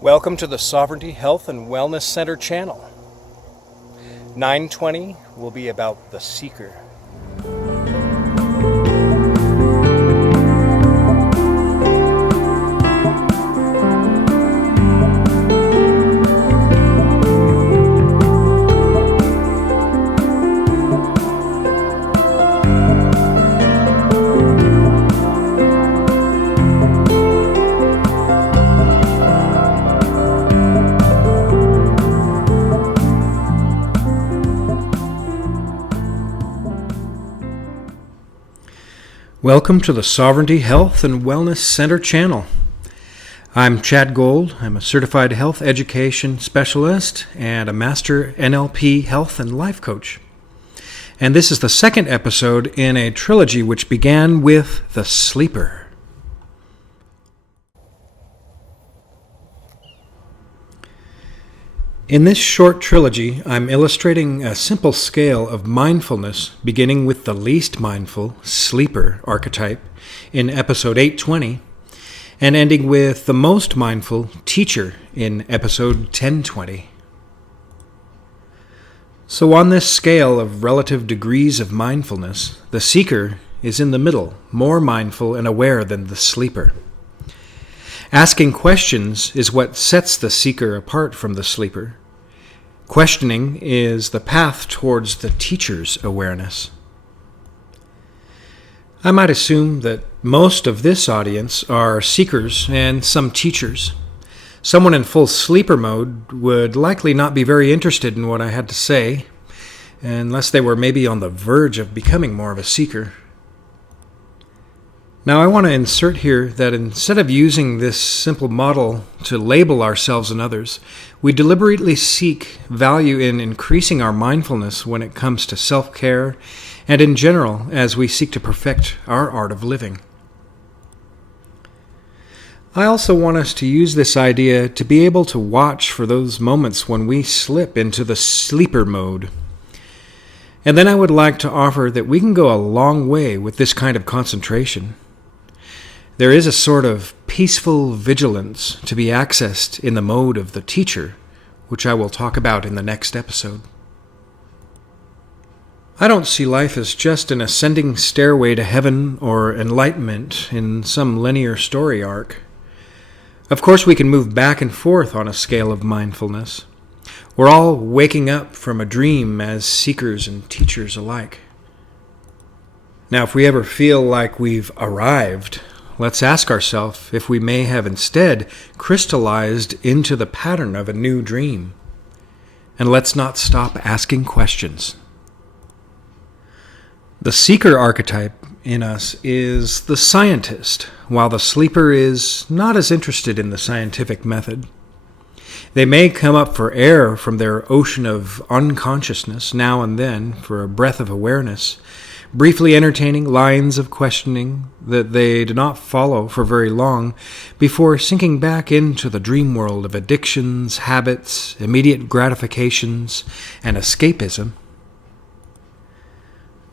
Welcome to the Sovereignty Health and Wellness Center channel. 920 will be about the seeker. Welcome to the Sovereignty Health and Wellness Center channel. I'm Chad Gold. I'm a certified health education specialist and a master NLP health and life coach. And this is the second episode in a trilogy which began with The Sleeper. In this short trilogy, I'm illustrating a simple scale of mindfulness beginning with the least mindful, sleeper archetype in episode 820 and ending with the most mindful, teacher in episode 1020. So on this scale of relative degrees of mindfulness, the seeker is in the middle, more mindful and aware than the sleeper. Asking questions is what sets the seeker apart from the sleeper. Questioning is the path towards the teacher's awareness. I might assume that most of this audience are seekers and some teachers. Someone in full sleeper mode would likely not be very interested in what I had to say, unless they were maybe on the verge of becoming more of a seeker. Now I want to insert here that instead of using this simple model to label ourselves and others, we deliberately seek value in increasing our mindfulness when it comes to self-care and in general as we seek to perfect our art of living. I also want us to use this idea to be able to watch for those moments when we slip into the sleeper mode. And then I would like to offer that we can go a long way with this kind of concentration. There is a sort of peaceful vigilance to be accessed in the mode of the teacher, which I will talk about in the next episode. I don't see life as just an ascending stairway to heaven or enlightenment in some linear story arc. Of course, we can move back and forth on a scale of mindfulness. We're all waking up from a dream as seekers and teachers alike. Now, if we ever feel like we've arrived, let's ask ourselves if we may have instead crystallized into the pattern of a new dream. And let's not stop asking questions. The seeker archetype in us is the scientist, while the sleeper is not as interested in the scientific method. They may come up for air from their ocean of unconsciousness now and then for a breath of awareness, briefly entertaining lines of questioning that they do not follow for very long before sinking back into the dream world of addictions, habits, immediate gratifications, and escapism.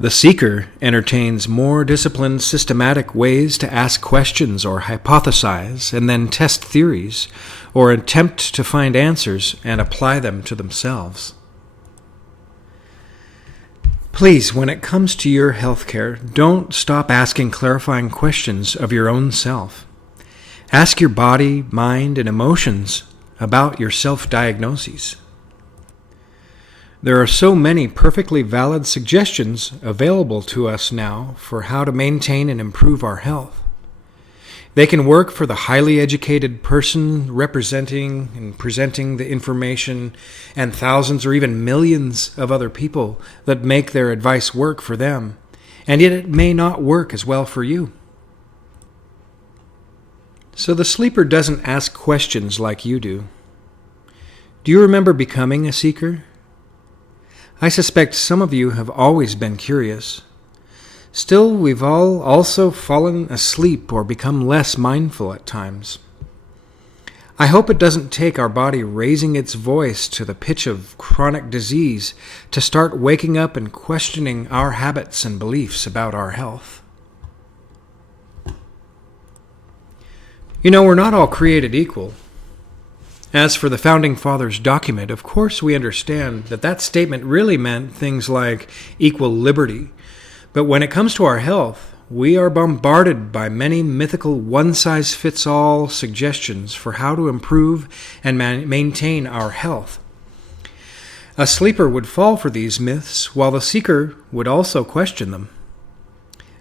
The seeker entertains more disciplined, systematic ways to ask questions or hypothesize and then test theories or attempt to find answers and apply them to themselves. Please, when it comes to your healthcare, don't stop asking clarifying questions of your own self. Ask your body, mind, and emotions about your self-diagnoses. There are so many perfectly valid suggestions available to us now for how to maintain and improve our health. They can work for the highly educated person representing and presenting the information and thousands or even millions of other people that make their advice work for them, and yet it may not work as well for you. So the sleeper doesn't ask questions like you do. Do you remember becoming a seeker? I suspect some of you have always been curious. Still, we've all also fallen asleep or become less mindful at times. I hope it doesn't take our body raising its voice to the pitch of chronic disease to start waking up and questioning our habits and beliefs about our health. You know, we're not all created equal. As for the Founding Fathers' document, of course we understand that that statement really meant things like equal liberty. But when it comes to our health, we are bombarded by many mythical one-size-fits-all suggestions for how to improve and maintain our health. A sleeper would fall for these myths, while the seeker would also question them.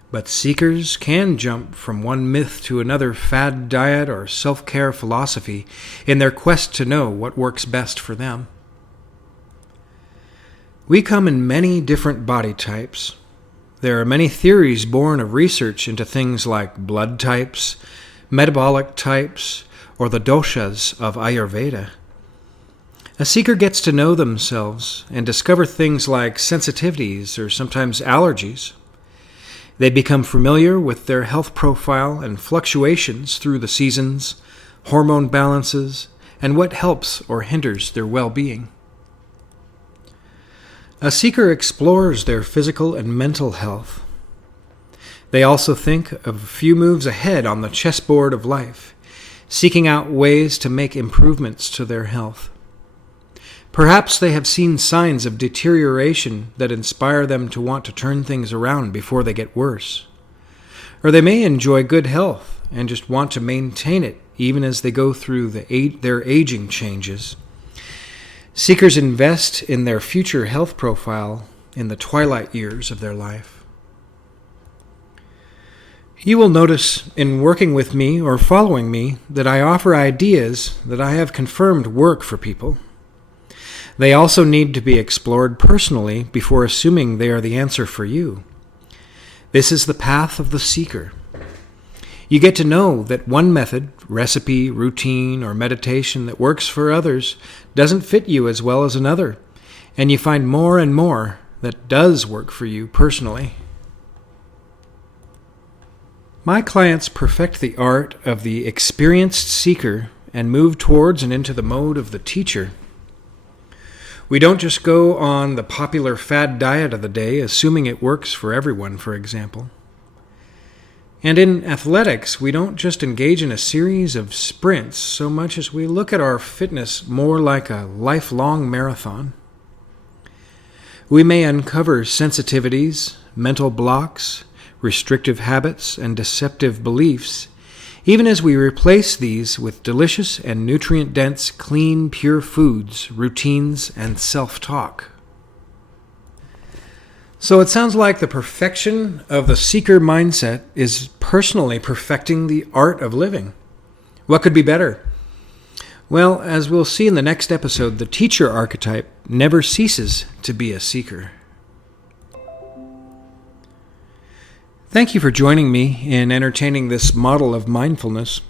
But seekers can jump from one myth to another fad diet or self-care philosophy in their quest to know what works best for them. We come in many different body types. There are many theories born of research into things like blood types, metabolic types, or the doshas of Ayurveda. A seeker gets to know themselves and discover things like sensitivities or sometimes allergies. They become familiar with their health profile and fluctuations through the seasons, hormone balances, and what helps or hinders their well-being. A seeker explores their physical and mental health. They also think of a few moves ahead on the chessboard of life, seeking out ways to make improvements to their health. Perhaps they have seen signs of deterioration that inspire them to want to turn things around before they get worse. Or they may enjoy good health and just want to maintain it even as they go through their aging changes. Seekers invest in their future health profile in the twilight years of their life. You will notice in working with me or following me that I offer ideas that I have confirmed work for people. They also need to be explored personally before assuming they are the answer for you. This is the path of the seeker. You get to know that one method, recipe, routine, or meditation that works for others doesn't fit you as well as another, and you find more and more that does work for you personally. My clients perfect the art of the experienced seeker and move towards and into the mode of the teacher. We don't just go on the popular fad diet of the day, assuming it works for everyone, for example. And in athletics, we don't just engage in a series of sprints so much as we look at our fitness more like a lifelong marathon. We may uncover sensitivities, mental blocks, restrictive habits, and deceptive beliefs, even as we replace these with delicious and nutrient-dense, clean, pure foods, routines, and self-talk. So it sounds like the perfection of the seeker mindset is personally perfecting the art of living. What could be better? Well, as we'll see in the next episode, the teacher archetype never ceases to be a seeker. Thank you for joining me in entertaining this model of mindfulness.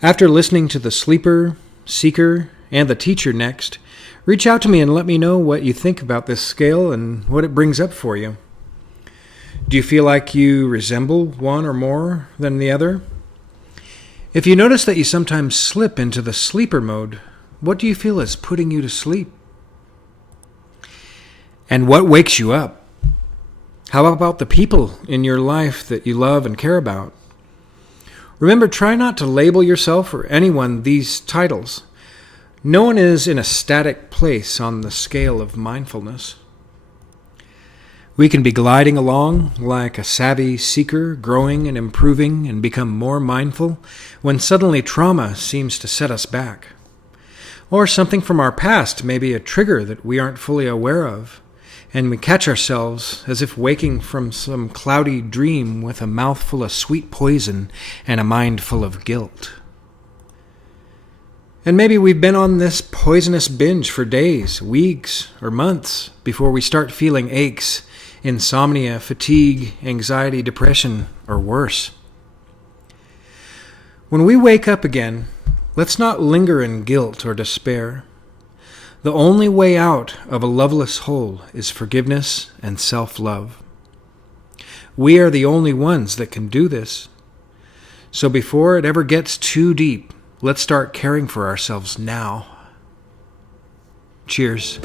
After listening to the sleeper, seeker, and the teacher next, reach out to me and let me know what you think about this scale and what it brings up for you. Do you feel like you resemble one or more than the other? If you notice that you sometimes slip into the sleeper mode, what do you feel is putting you to sleep? And what wakes you up? How about the people in your life that you love and care about? Remember, try not to label yourself or anyone these titles. No one is in a static place on the scale of mindfulness. We can be gliding along like a savvy seeker, growing and improving and become more mindful when suddenly trauma seems to set us back. Or something from our past may be a trigger that we aren't fully aware of, and we catch ourselves as if waking from some cloudy dream with a mouth full of sweet poison and a mind full of guilt. And maybe we've been on this poisonous binge for days, weeks, or months before we start feeling aches, insomnia, fatigue, anxiety, depression, or worse. When we wake up again, let's not linger in guilt or despair. The only way out of a loveless hole is forgiveness and self-love. We are the only ones that can do this. So before it ever gets too deep, let's start caring for ourselves now. Cheers.